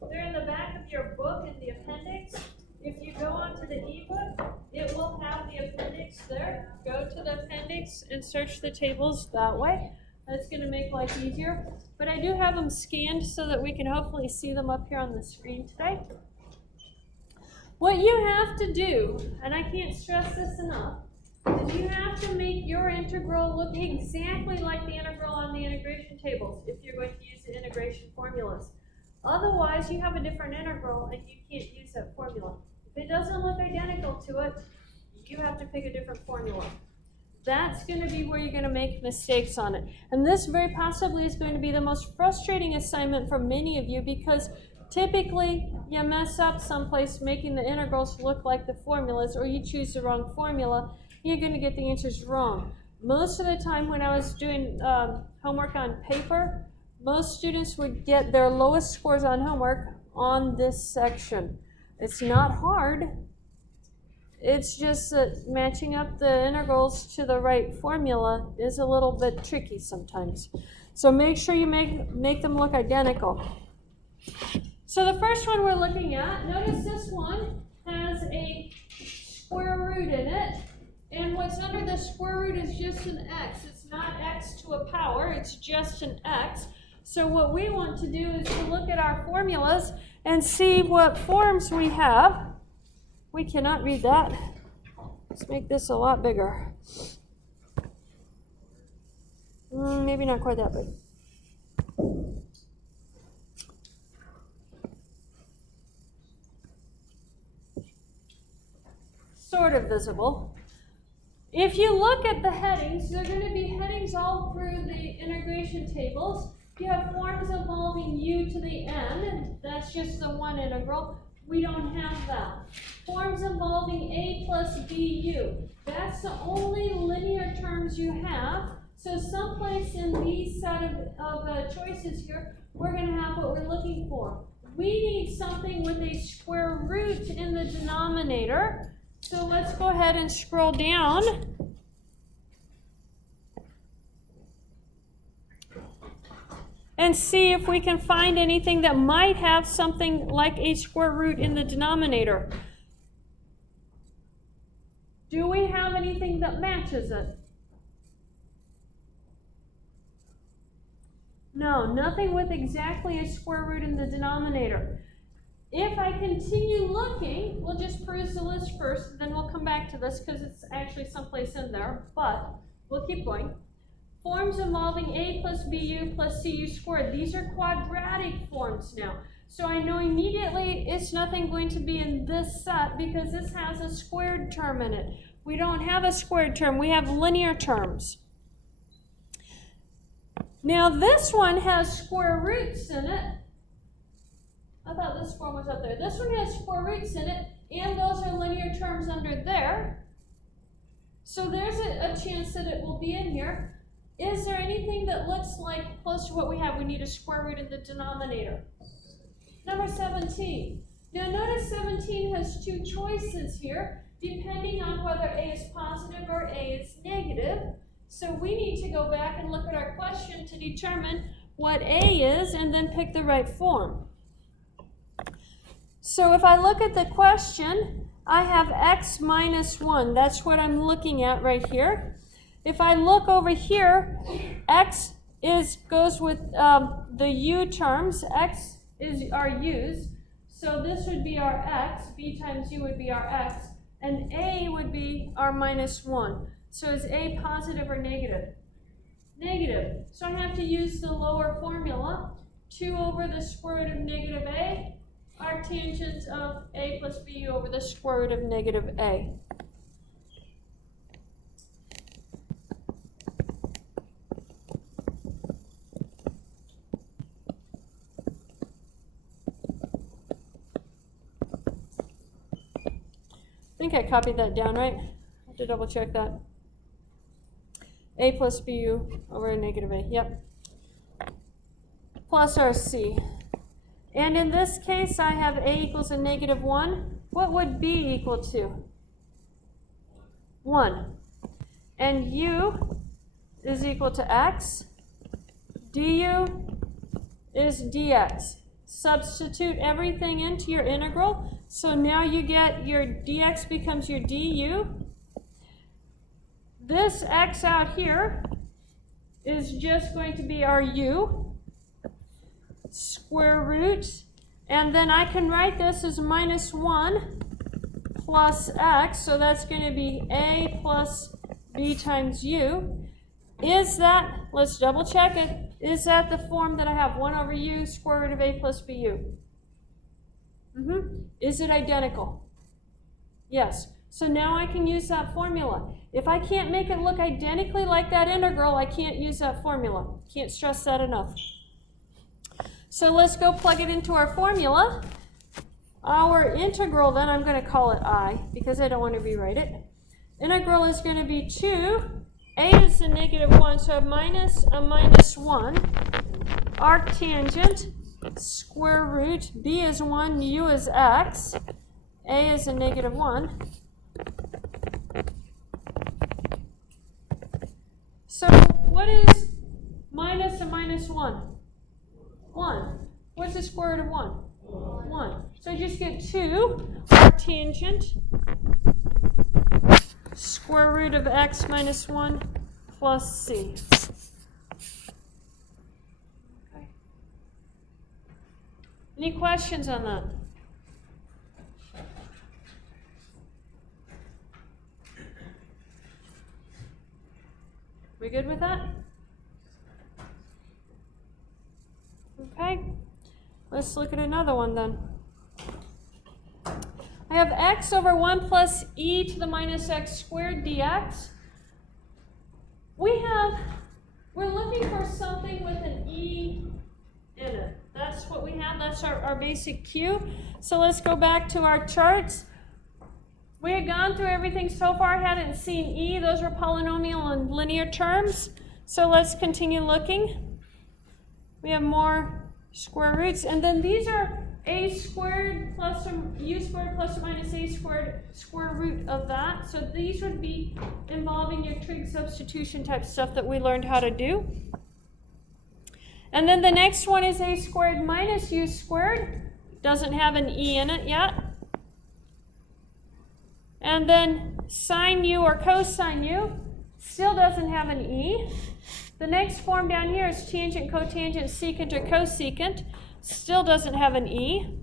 They're in the back of your book in the appendix. If you go onto the ebook, it will have the appendix there. Go to the appendix and search the tables that way. That's going to make life easier. But I do have them scanned so that we can hopefully see them up here on the screen today. What you have to do, and I can't stress this enough, is you have to make your integral look exactly like the integral on the integration tables if you're going to use the integration formulas. Otherwise, you have a different integral and you can't use that formula. If it doesn't look identical to it, you have to pick a different formula. That's going to be where you're going to make mistakes on it. And this very possibly is going to be the most frustrating assignment for many of you because typically you mess up someplace making the integrals look like the formulas, or you choose the wrong formula, you're going to get the answers wrong. Most of the time when I was doing homework on paper, most students would get their lowest scores on homework on this section. It's not hard. It's just that matching up the integrals to the right formula is a little bit tricky sometimes. So make sure you make them look identical. So the first one we're looking at, notice this one has a square root in it. And what's under the square root is just an x. It's not x to a power, it's just an x. So what we want to do is to look at our formulas and see what forms we have. We cannot read that. Let's make this a lot bigger. Maybe not quite that big. Sort of visible. If you look at the headings, there are going to be headings all through the integration tables. You have forms involving u to the n. That's just the one integral. We don't have that. Forms involving a plus bu. That's the only linear terms you have. So someplace in these set of choices here, we're going to have what we're looking for. We need something with a square root in the denominator. So let's go ahead and scroll down. And see if we can find anything that might have something like a square root in the denominator. Do we have anything that matches it? No, nothing with exactly a square root in the denominator. If I continue looking, we'll just peruse the list first, then we'll come back to this because it's actually someplace in there, but we'll keep going. Forms involving a plus bu plus cu squared. These are quadratic forms now. So I know immediately it's nothing going to be in this set because this has a squared term in it. We don't have a squared term. We have linear terms. Now this one has square roots in it. I thought this form was up there. This one has square roots in it, and those are linear terms under there. So there's a chance that it will be in here. Is there anything that looks like close to what we have? We need a square root in the denominator. Number 17. Now notice 17 has two choices here, depending on whether a is positive or a is negative. So we need to go back and look at our question to determine what a is and then pick the right form. So if I look at the question, I have x minus 1. That's what I'm looking at right here. If I look over here, x goes with the u terms. X is our u's. So this would be our x. B times u would be our x. And a would be our minus 1. So is a positive or negative? Negative. So I have to use the lower formula. 2 over the square root of negative a. Our tangent of a plus bu over the square root of negative a. I think I copied that down, right? I have to double check that. A plus bu over negative a, yep. Plus our c. And in this case, I have a equals a negative 1. What would b equal to? 1. And u is equal to x. Du is dx. Substitute everything into your integral. So now you get your dx becomes your du. This x out here is just going to be our u, square root, and then I can write this as minus 1 plus x, so that's going to be a plus b times u. Is that, let's double check it, is that the form that I have 1 over u square root of a plus bu? Is it identical? Yes. So now I can use that formula. If I can't make it look identically like that integral, I can't use that formula. Can't stress that enough. So let's go plug it into our formula. Our integral, then I'm going to call it I, because I don't want to rewrite it. Integral is going to be 2. A is a negative 1, so minus a minus 1. Arctangent, square root, b is 1, u is x. A is a negative 1. So what is minus a minus 1? 1. What's the square root of 1? 1. So I just get 2 arctangent square root of x minus 1 plus c. Okay. Any questions on that? We good with that? Okay. Let's look at another one then. I have x over 1 plus e to the minus x squared dx. We're looking for something with an e in it. That's what we have. That's our basic Q. So let's go back to our charts. We had gone through everything so far, hadn't seen e. Those were polynomial and linear terms. So let's continue looking. We have more square roots. And then these are a squared plus or u squared plus or minus a squared square root of that. So these would be involving your trig substitution type stuff that we learned how to do. And then the next one is a squared minus u squared. Doesn't have an e in it yet. And then sine u or cosine u still doesn't have an e. The next form down here is tangent, cotangent, secant, or cosecant. Still doesn't have an e.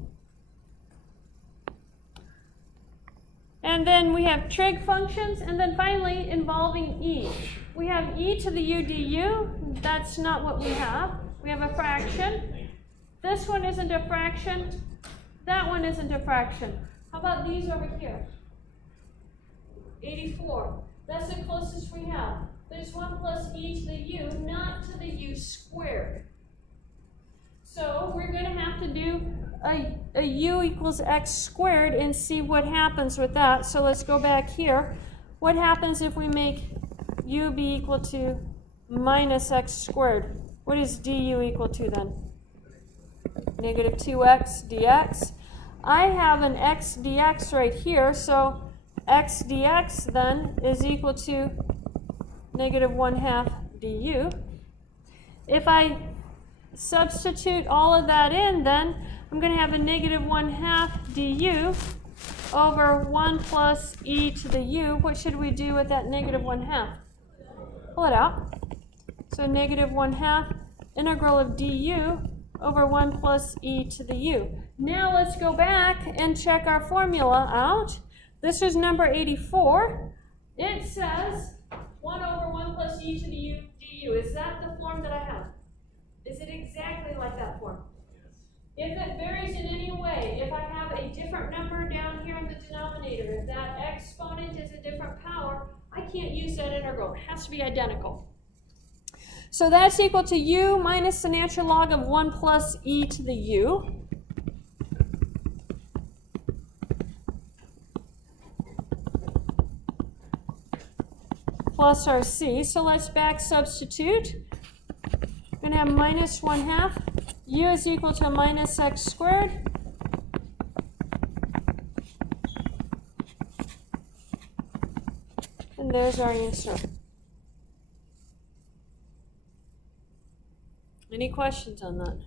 And then we have trig functions, and then finally involving e. We have e to the u du. That's not what we have. We have a fraction. This one isn't a fraction. That one isn't a fraction. How about these over here? 84. That's the closest we have. There's 1 plus e to the u, not to the u squared. So we're going to have to do a u equals x squared and see what happens with that. So let's go back here. What happens if we make u be equal to minus x squared? What is du equal to then? Negative 2x dx. I have an x dx right here, so x dx then is equal to negative 1/2 du. If I substitute all of that in, then I'm going to have a negative 1/2 du over 1 plus e to the u. What should we do with that negative 1/2? Pull it out. So negative 1/2 integral of du over 1 plus e to the u. Now let's go back and check our formula out. This is number 84. It says 1 over 1 plus e to the u du. Is that the form that I have? Is it exactly like that form? If it varies in any way, if I have a different number down here in the denominator, if that exponent is a different power, I can't use that integral. It has to be identical. So that's equal to u minus the natural log of 1 plus e to the u. Plus our c. So let's back substitute. We're going to have minus 1/2. U is equal to minus x squared. And there's our answer. Any questions on that?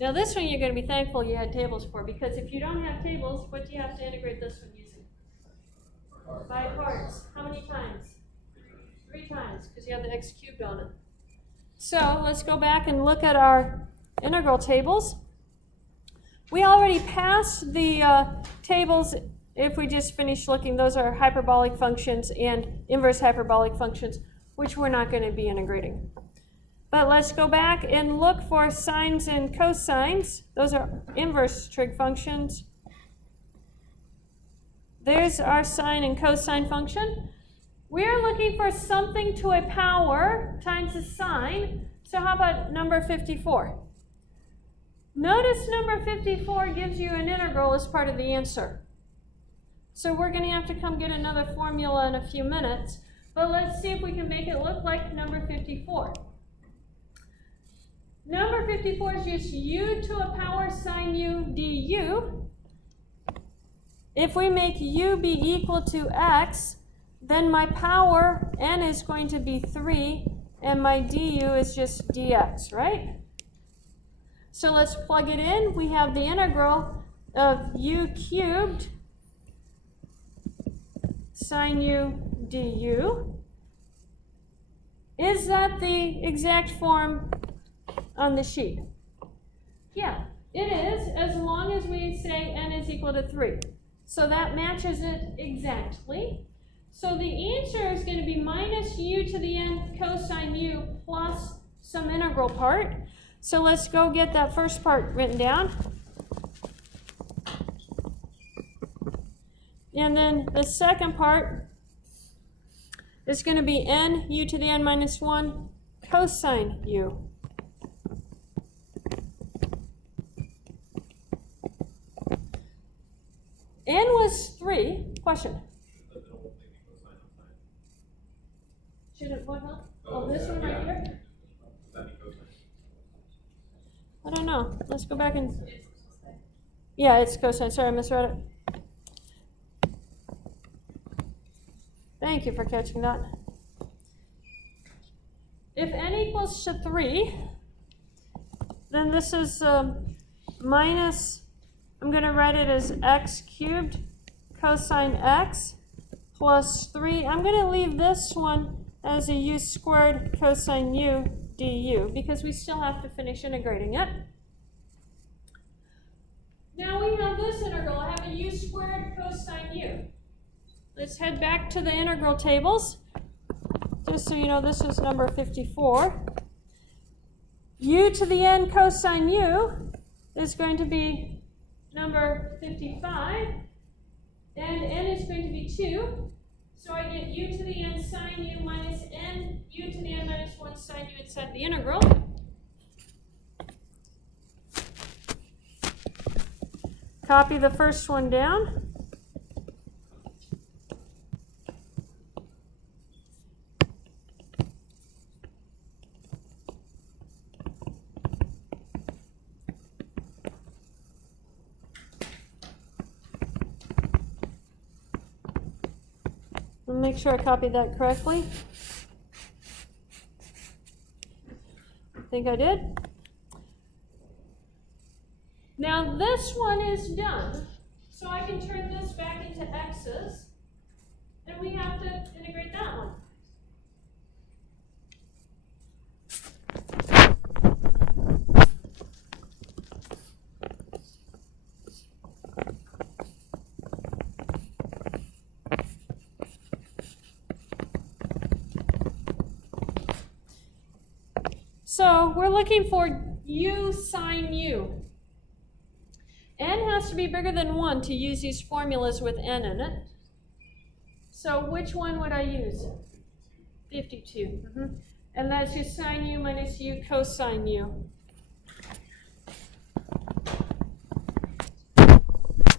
Now this one you're going to be thankful you had tables for, because if you don't have tables, what do you have to integrate this one using? By parts. How many times? 3 times, because you have the x cubed on it. So let's go back and look at our integral tables. We already passed the tables. If we just finish looking, those are hyperbolic functions and inverse hyperbolic functions, which we're not going to be integrating. But let's go back and look for sines and cosines. Those are inverse trig functions. There's our sine and cosine function. We're looking for something to a power times a sine. So how about number 54? Notice number 54 gives you an integral as part of the answer. So we're going to have to come get another formula in a few minutes. But let's see if we can make it look like number 54. Number 54 is just u to a power sine u du. If we make u be equal to x, then my power n is going to be 3, and my du is just dx, right? So let's plug it in. We have the integral of u cubed sine u du. Is that the exact form on the sheet? Yeah, it is, as long as we say n is equal to 3. So that matches it exactly. So the answer is going to be minus u to the n cosine u plus some integral part. So let's go get that first part written down. And then the second part is going to be n u to the n minus 1 cosine u. N was 3. Question. Should it what, huh? Oh, this one right here? I don't know. Let's go back and... Yeah, it's cosine. Sorry, I misread it. Thank you for catching that. If n equals to 3, then this is minus, I'm going to write it as x cubed cosine x plus 3. I'm going to leave this one as a u squared cosine u du, because we still have to finish integrating it. Now we have this integral. I have a u squared cosine u. Let's head back to the integral tables. Just so you know, this is number 54. U to the n cosine u is going to be number 55, and n is going to be 2. So I get u to the n sine u minus n u to the n minus 1 sine u inside the integral. Copy the first one down. Make sure I copied that correctly. I think I did. Now this one is done, so I can turn this back into x's, and we have to integrate that one. So we're looking for u sine u. N has to be bigger than 1 to use these formulas with n in it. So which one would I use? 52. And that's just sine u minus u cosine u.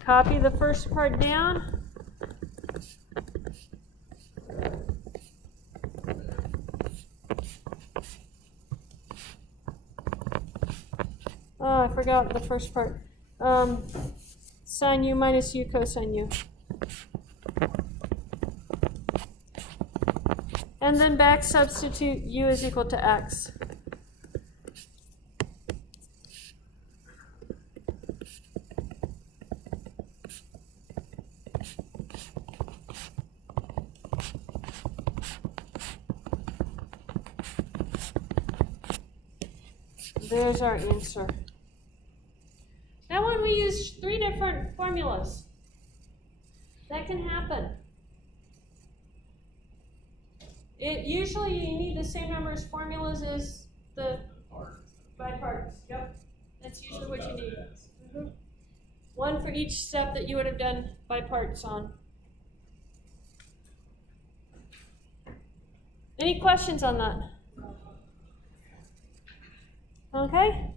Copy the first part down. Oh, I forgot the first part. Sine u minus u cosine u. And then back substitute u is equal to x. There's our answer. Now when we use 3 different formulas, that can happen. Usually you need the same number of formulas as the by parts. Yep. That's usually what you need. One for each step that you would have done by parts on. Any questions on that? Okay.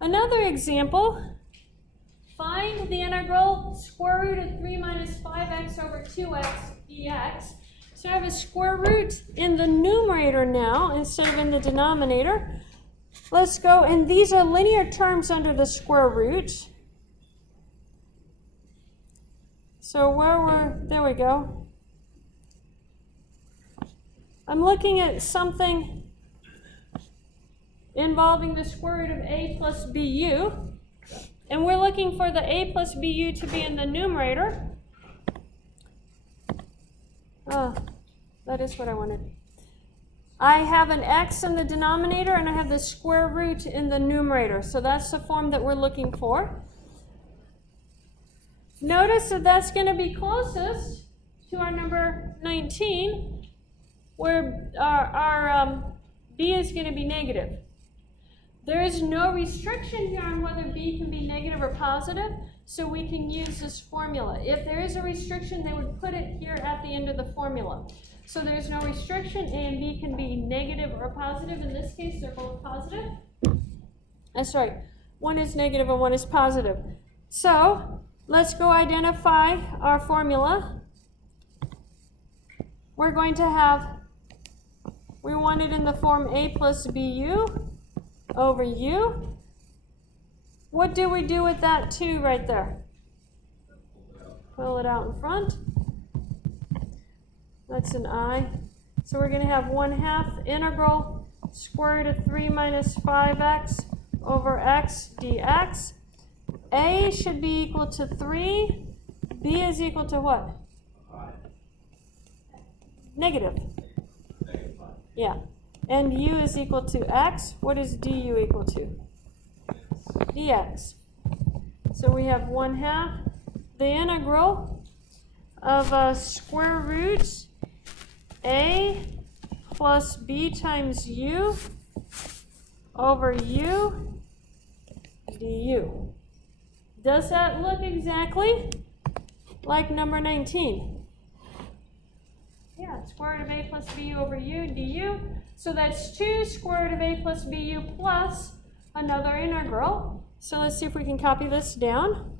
Another example. Find the integral square root of 3 minus 5x over 2x dx. So I have a square root in the numerator now instead of in the denominator. Let's go, and these are linear terms under the square root. So there we go. I'm looking at something involving the square root of a plus bu. And we're looking for the a plus bu to be in the numerator. Oh, that is what I wanted. I have an x in the denominator and I have the square root in the numerator. So that's the form that we're looking for. Notice that that's going to be closest to our number 19, where our b is going to be negative. There is no restriction here on whether b can be negative or positive, so we can use this formula. If there is a restriction, they would put it here at the end of the formula. So there's no restriction. A and b can be negative or positive. In this case, they're both positive. That's right. One is negative and one is positive. So let's go identify our formula. We're going to have, we want it in the form a plus bu over u. What do we do with that 2 right there? Pull it out in front. That's an I. So we're going to have 1/2 integral square root of 3 minus 5x over x dx. A should be equal to 3. B is equal to what? Negative. Yeah. And u is equal to x. What is du equal to? Dx. So we have 1/2 the integral of square root a plus b times u over u du. Does that look exactly like number 19? Yeah, square root of a plus bu over u du. So that's 2 square root of a plus bu plus another integral. So let's see if we can copy this down.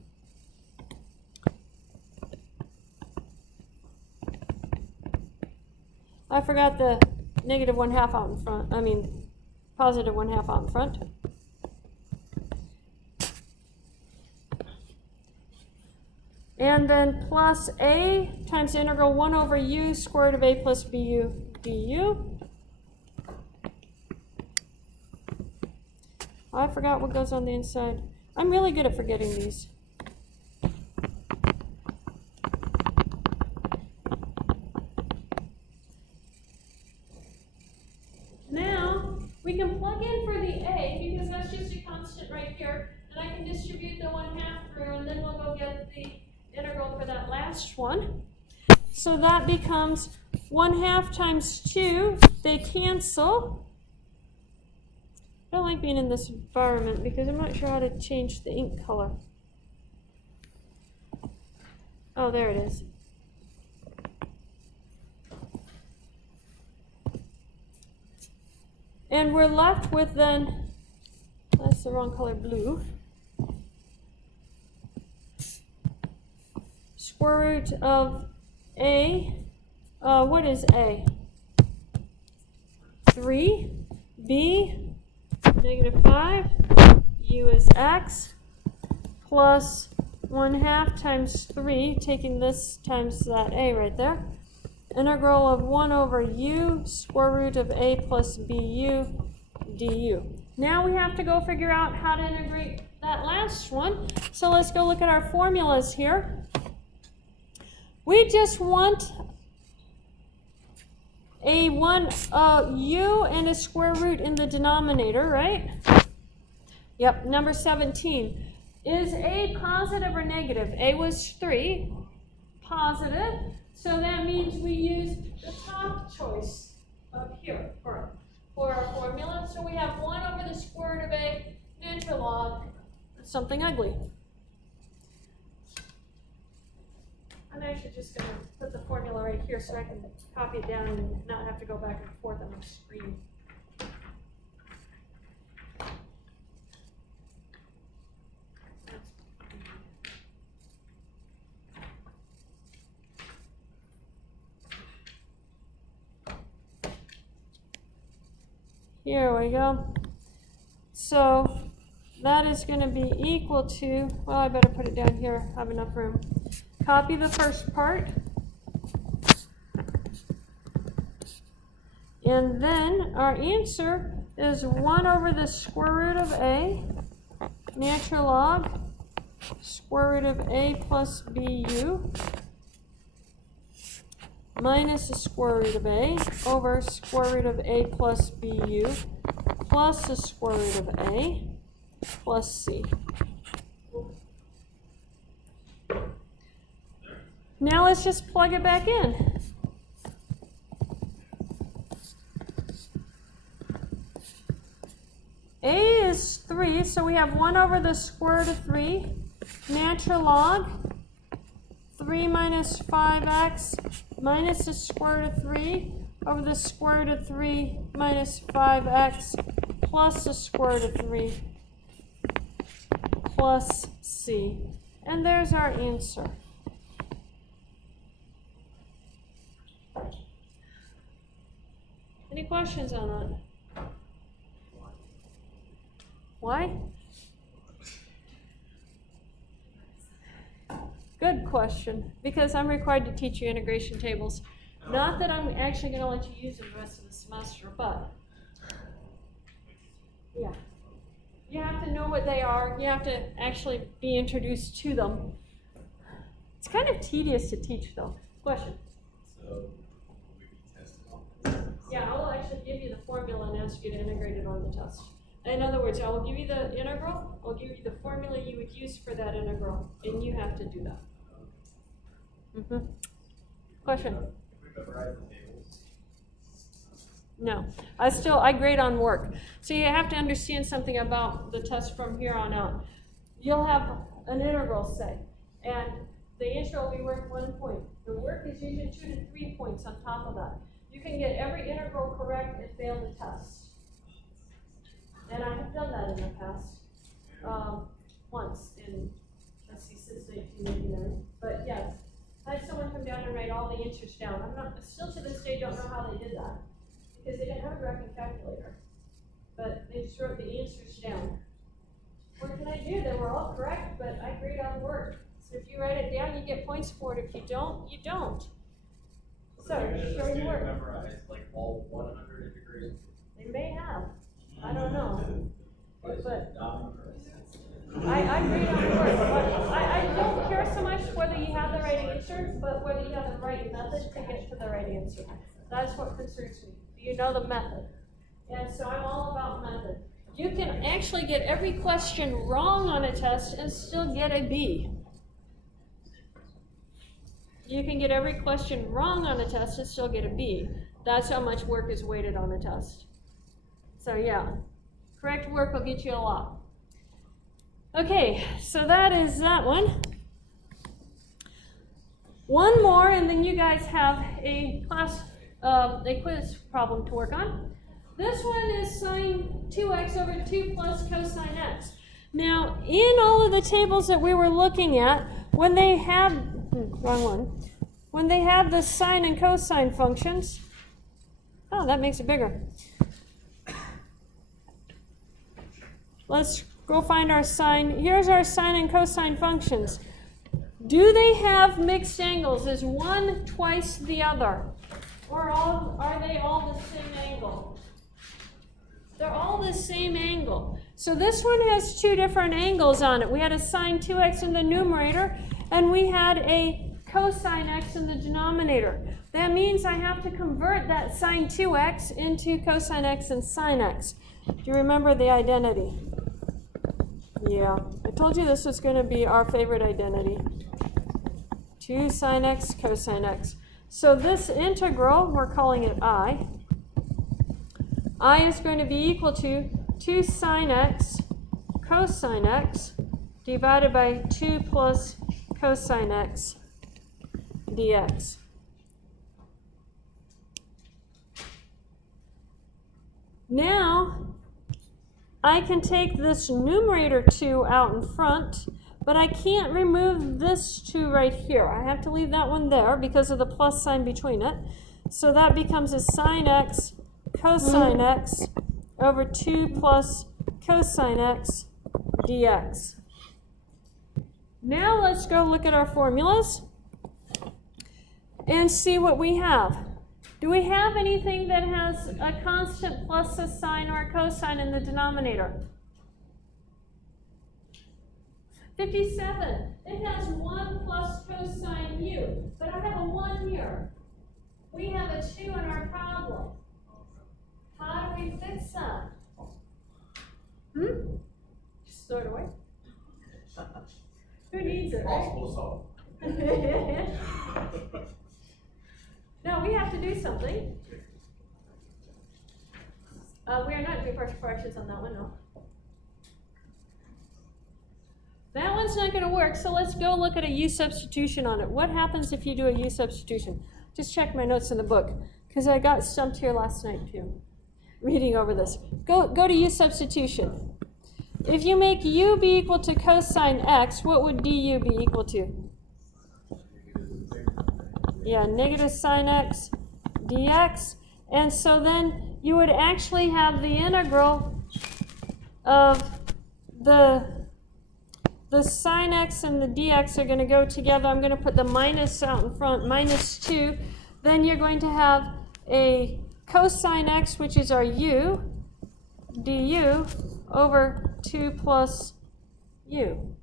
I forgot the negative 1/2 out in front. Positive 1/2 out in front. And then plus a times the integral 1 over u square root of a plus bu du. I forgot what goes on the inside. I'm really good at forgetting these. Now, we can plug in for the a, because that's just a constant right here, and I can distribute the 1/2 through, and then we'll go get the integral for that last one. So that becomes 1/2 times 2. They cancel. I don't like being in this environment because I'm not sure how to change the ink color. Oh, there it is. And we're left with then, that's the wrong color, blue. Square root of a, what is a? 3, b, negative 5, u is x, plus 1/2 times 3, taking this times that a right there. Integral of 1 over u, square root of a plus bu du. Now we have to go figure out how to integrate that last one. So let's go look at our formulas here. We just want a u and a square root in the denominator, right? Yep, number 17. Is a positive or negative? A was 3, positive. So that means we use the top choice up here for our formula. So we have 1 over the square root of a natural log. That's something ugly. I'm actually just going to put the formula right here so I can copy it down and not have to go back and forth on my screen. Here we go. So that is going to be equal to, well, I better put it down here, I have enough room. Copy the first part. And then our answer is 1 over the square root of a, natural log, square root of a plus bu, minus the square root of a over square root of a plus bu plus the square root of a plus c. Now let's just plug it back in. A is 3, so we have 1 over the square root of 3, natural log, 3 minus 5x minus the square root of 3 over the square root of 3 minus 5x plus the square root of 3 plus c. And there's our answer. Any questions on that? Why? Good question, because I'm required to teach you integration tables. Not that I'm actually going to let you use them the rest of the semester, but yeah. You have to know what they are. You have to actually be introduced to them. It's kind of tedious to teach, though. Question? So, will we be tested on this? Yeah, I will actually give you the formula and ask you to integrate it on the test. In other words, I will give you the integral, I'll give you the formula you would use for that integral, and you have to do that. Question? If we memorize the tables. No, I grade on work. So you have to understand something about the test from here on out. You'll have an integral, say, and the integral will be worth 1 point. The work is usually 2 to 3 points on top of that. You can get every integral correct and fail the test. And I have done that in the past, once in, let's see, since 1989. But yes, I had someone come down and write all the answers down. Still to this day don't know how they did that, because they didn't have a graphing calculator. But they just wrote the answers down. What can I do? They were all correct, but I grade on work. So if you write it down, you get points for it. If you don't, you don't. So, show your work. Memorize like all 100 integrations. They may have. I don't know. But I I grade on work. But I don't care so much whether you have the right answer, but whether you have the right method to get to the right answer. That's what concerns me. Do you know the method? And so I'm all about method. You can actually get every question wrong on a test and still get a B. You can get every question wrong on a test and still get a B. That's how much work is weighted on a test. So yeah, correct work will get you a lot. Okay, so that is that one. One more, and then you guys have a quiz problem to work on. This one is sine 2x over 2 plus cosine x. Now, in all of the tables that we were looking at, when they have, when they have the sine and cosine functions, oh, that makes it bigger. Let's go find our sine. Here's our sine and cosine functions. Do they have mixed angles? Is one twice the other? Or are they all the same angle? They're all the same angle. So this one has 2 different angles on it. We had a sine 2x in the numerator, and we had a cosine x in the denominator. That means I have to convert that sine 2x into cosine x and sine x. Do you remember the identity? Yeah, I told you this was going to be our favorite identity. 2 sine x cosine x. So this integral, we're calling it I is going to be equal to 2 sine x cosine x divided by 2 plus cosine x dx. Now, I can take this numerator 2 out in front, but I can't remove this 2 right here. I have to leave that one there because of the plus sign between it. So that becomes a sine x cosine x over 2 plus cosine x dx. Now let's go look at our formulas and see what we have. Do we have anything that has a constant plus a sine or a cosine in the denominator? 57. It has 1 plus cosine u, but I have a 1 here. We have a 2 in our problem. How do we fix that? Just throw it away. Who needs it, right? Possible to solve. No, we have to do something. We are not doing partial fractions on that one, no. That one's not going to work, so let's go look at a u substitution on it. What happens if you do a u substitution? Just check my notes in the book, because I got stumped here last night too, reading over this. Go to u substitution. If you make u be equal to cosine x, what would du be equal to? Yeah, negative sine x dx. And so then you would actually have the integral of the sine x and the dx are going to go together. I'm going to put the minus out in front, minus 2. Then you're going to have a cosine x, which is our u, du over 2 plus u.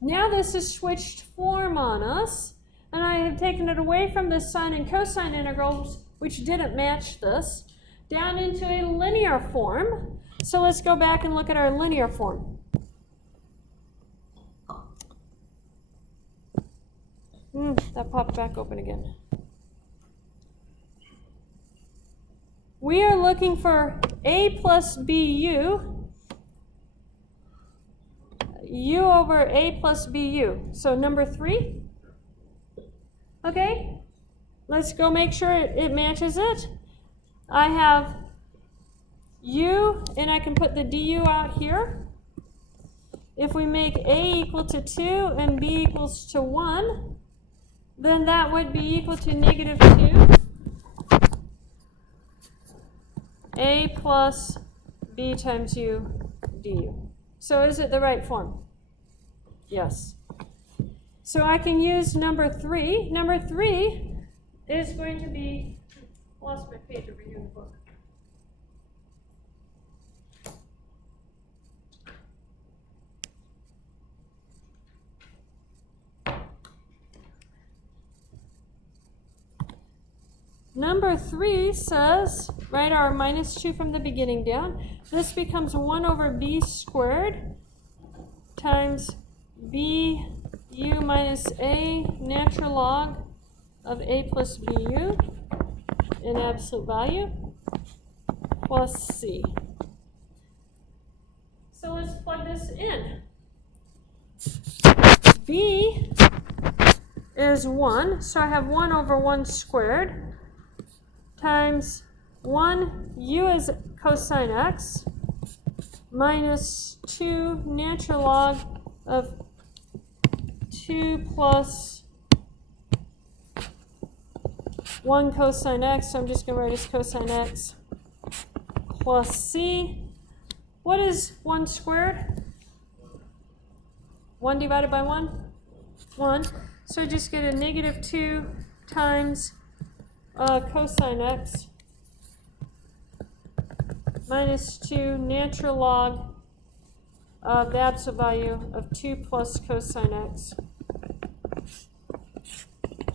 Now this has switched form on us, and I have taken it away from the sine and cosine integrals, which didn't match this, down into a linear form. So let's go back and look at our linear form. That popped back open again. We are looking for a plus bu, u over a plus bu. So number 3. Okay, let's go make sure it matches it. I have u, and I can put the du out here. If we make a equal to 2 and b equals to 1, then that would be equal to negative 2. A plus b times u du. So is it the right form? Yes. So I can use number 3. Number 3 is going to be, lost my page over here in the book. Number 3 says, write our minus 2 from the beginning down. This becomes 1 over b squared times b u minus a natural log of a plus bu in absolute value plus c. So let's plug this in. B is 1, so I have 1 over 1 squared times 1 u is cosine x minus 2 natural log of 2 plus 1 cosine x, so I'm just going to write as cosine x plus c. What is 1 squared? 1 divided by 1? 1. So I just get a negative 2 times cosine x minus 2 natural log of the absolute value of 2 plus cosine x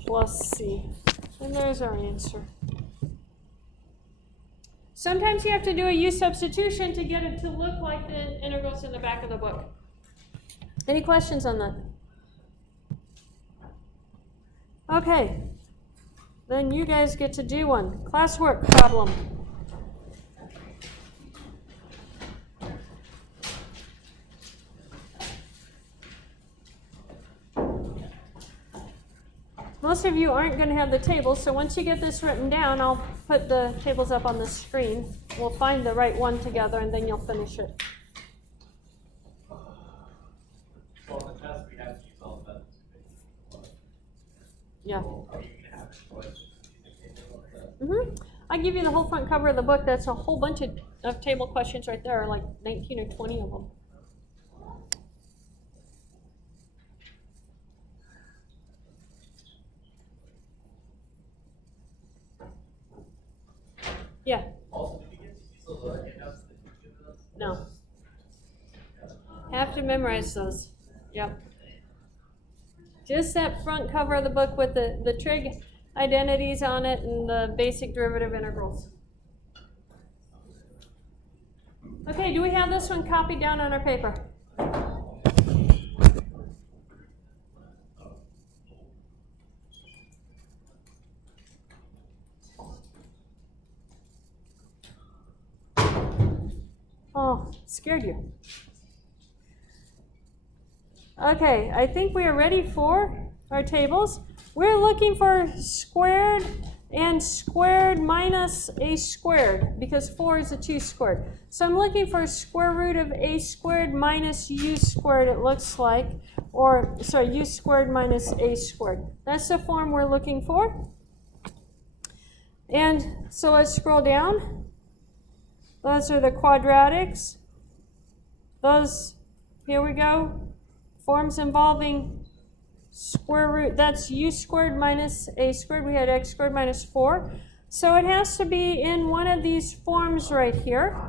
plus c. And there's our answer. Sometimes you have to do a u substitution to get it to look like the integrals in the back of the book. Any questions on that? Okay. Then you guys get to do one. Classwork problem. Most of you aren't going to have the tables, so once you get this written down, I'll put the tables up on the screen. We'll find the right one together, and then you'll finish it. Well, in the test, we have to use all of that. Yeah. Well, are you gonna have any questions? Do you think they know about that? I give you the whole front cover of the book. That's a whole bunch of table questions right there, like 19 or 20 of them. Yeah. Also, did you get to use those other handouts that you given us? No. Have to memorize those. Yep. Just that front cover of the book with the trig identities on it and the basic derivative integrals. Okay, do we have this one copied down on our paper? Oh, scared you. Okay, I think we are ready for our tables. We're looking for squared and squared minus a squared, because 4 is a 2 squared. So I'm looking for square root of a squared minus u squared, it looks like. Or, sorry, u squared minus a squared. That's the form we're looking for. And so let's scroll down. Those are the quadratics. Those, here we go, forms involving square root, that's u squared minus a squared. We had x squared minus 4. So it has to be in one of these forms right here.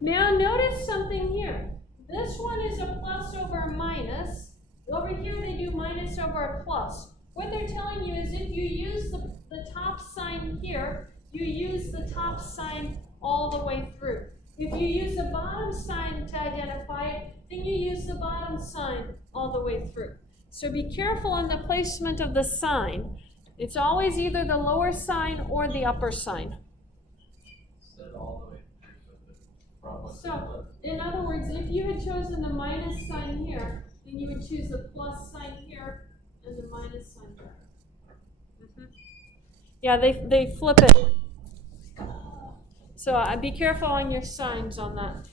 Now notice something here. This one is a plus over a minus. Over here they do minus over a plus. What they're telling you is if you use the top sign here, you use the top sign all the way through. If you use the bottom sign to identify it, then you use the bottom sign all the way through. So be careful on the placement of the sign. It's always either the lower sign or the upper sign. Set all the way through, from what's So, in other words, if you had chosen the minus sign here, then you would choose the plus sign here and the minus sign here. Yeah, they flip it. So be careful on your signs on that.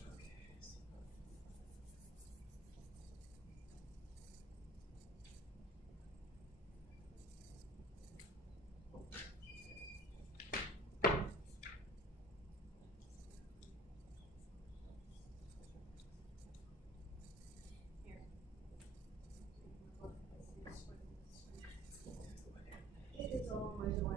It is a long ways away.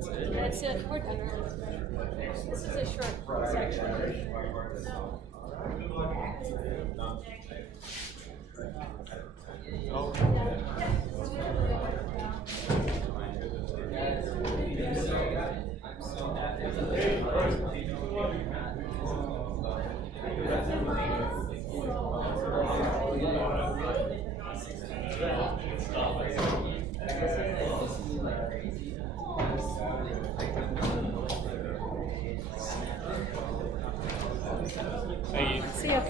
That's it. That's it, we're done early today. This is a short section. See ya.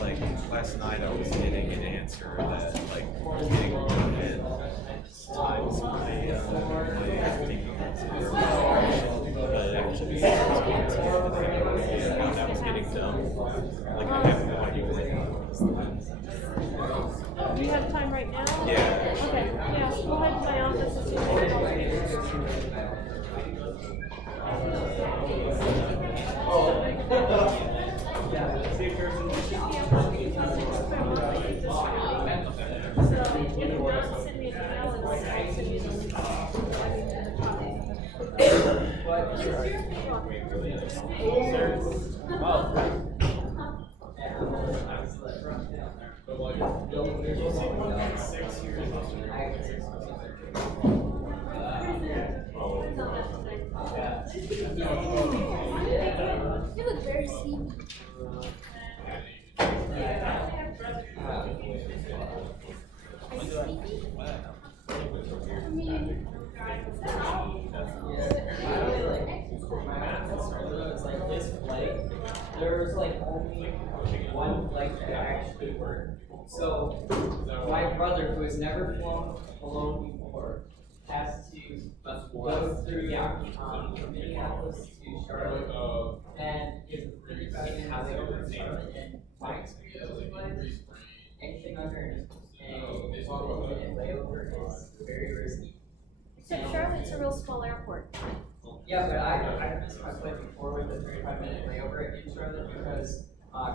Like last night, I was getting an answer that like was getting in times my thinking but actually I was getting dumb. Like I have no idea what Do you have time right now? Yeah. Okay, yeah, we'll head to my office and see if I can help You look very sleepy. Are you sleepy? I mean, It's like this flight, there was like only one flight that actually worked. So my brother, who has never flown alone before, has to go through from Minneapolis to Charlotte, and it's pretty funny how they open Charlotte. And my experience with flights, anything under a layover is very risky. Except Charlotte's a real small airport. Yeah, but I missed my flight before with the 35-minute layover in Charlotte because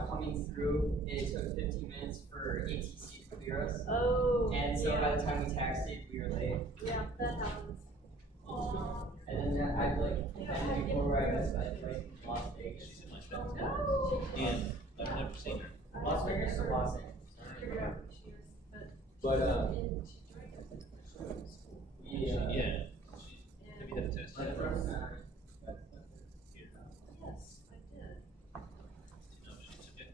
coming through, it took 15 minutes for ATC to clear us. Oh. And so yeah. by the time we taxied, we were late. Yeah, that happens. And then I'd and before where I missed my flight in Las Vegas. No. And I've never seen her. Las Vegas or Los Angeles? Figure out what she is, but. But, Yeah. Have you had a test? Yes, I did. No, she took it.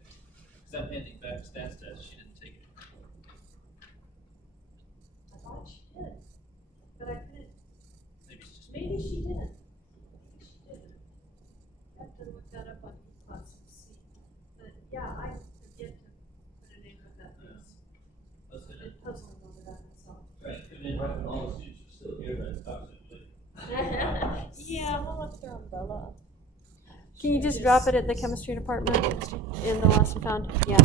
Cause I'm handing back stats test, she didn't take it. I thought she did, but I couldn't. Maybe it's just. Maybe she did. Maybe she did. I have to look that up on eClass and see. But yeah, I have yet to put a name with that news. Let's hit it. It puzzled over that myself. Right, and then all the students are still here, but talk to them. Yeah, we'll look their umbrella up. Can you just drop it at the chemistry department in the lesson found? Yeah.